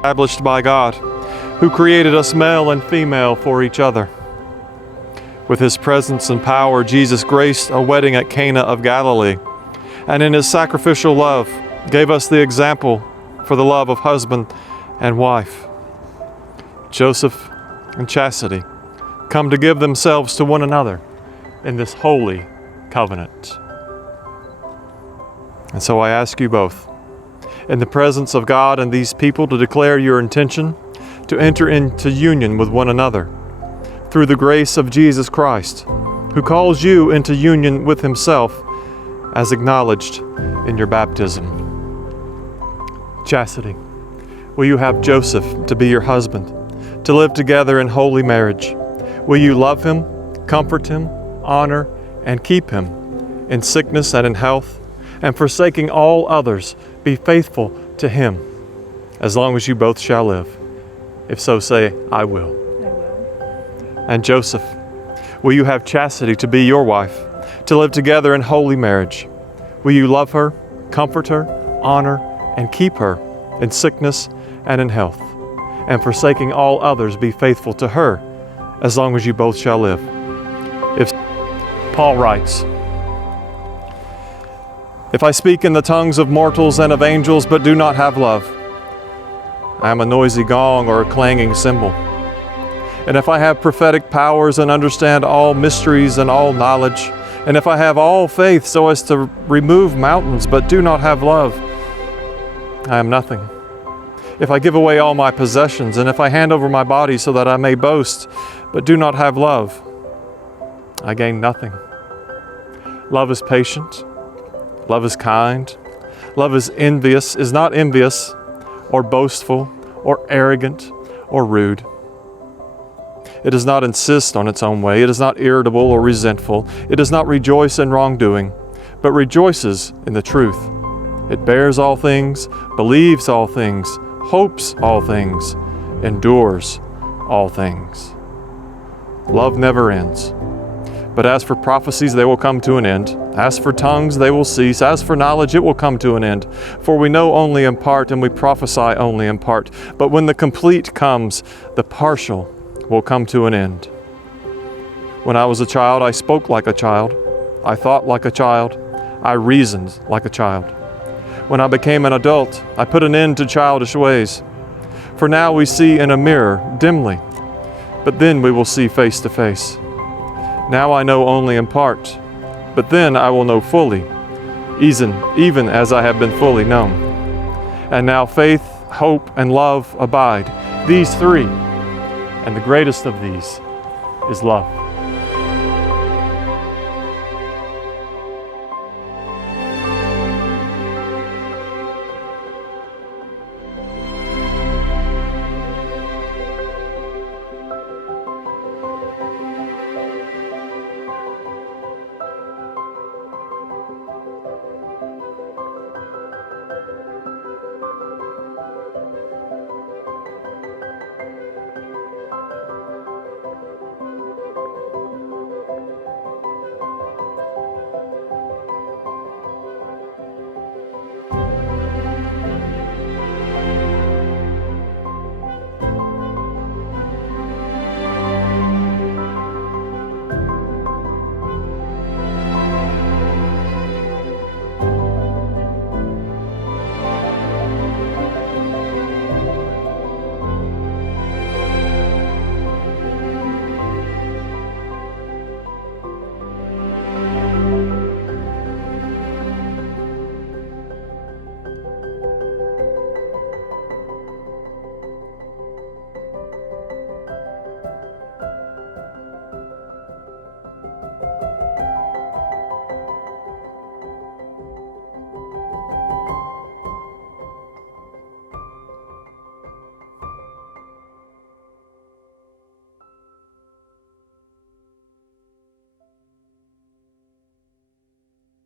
established by God, who created us male and female for each other. With his presence and power, Jesus graced a wedding at Cana of Galilee, and in his sacrificial love gave us the example for the love of husband and wife. Joseph and Chasity come to give themselves to one another in this holy covenant. And so I ask you both, in the presence of God and these people, to declare your intention to enter into union with one another through the grace of Jesus Christ, who calls you into union with himself as acknowledged in your baptism. Chasity, will you have Joseph to be your husband, to live together in holy marriage? Will you love him, comfort him, honor, and keep him in sickness and in health, and forsaking all others, be faithful to him as long as you both shall live? If so, say, I will. And Joseph, will you have Chasity to be your wife, to live together in holy marriage? Will you love her, comfort her, honor, and keep her in sickness and in health, and forsaking all others, be faithful to her as long as you both shall live? If Paul writes, if I speak in the tongues of mortals and of angels but do not have love, I am a noisy gong or a clanging cymbal. And if I have prophetic powers and understand all mysteries and all knowledge, and if I have all faith so as to remove mountains but do not have love, I am nothing. If I give away all my possessions, and if I hand over my body so that I may boast, but do not have love, I gain nothing. Love is patient. Love is kind. Love is not envious, or boastful, or arrogant, or rude. It does not insist on its own way. It is not irritable or resentful. It does not rejoice in wrongdoing, but rejoices in the truth. It bears all things, believes all things, hopes all things, endures all things. Love never ends. But as for prophecies, they will come to an end. As for tongues, they will cease. As for knowledge, it will come to an end. For we know only in part, and we prophesy only in part. But when the complete comes, the partial will come to an end. When I was a child, I spoke like a child. I thought like a child. I reasoned like a child. When I became an adult, I put an end to childish ways. For now we see in a mirror dimly, but then we will see face to face. Now I know only in part, but then I will know fully, even as I have been fully known. And now faith, hope, and love abide, these three, and the greatest of these is love.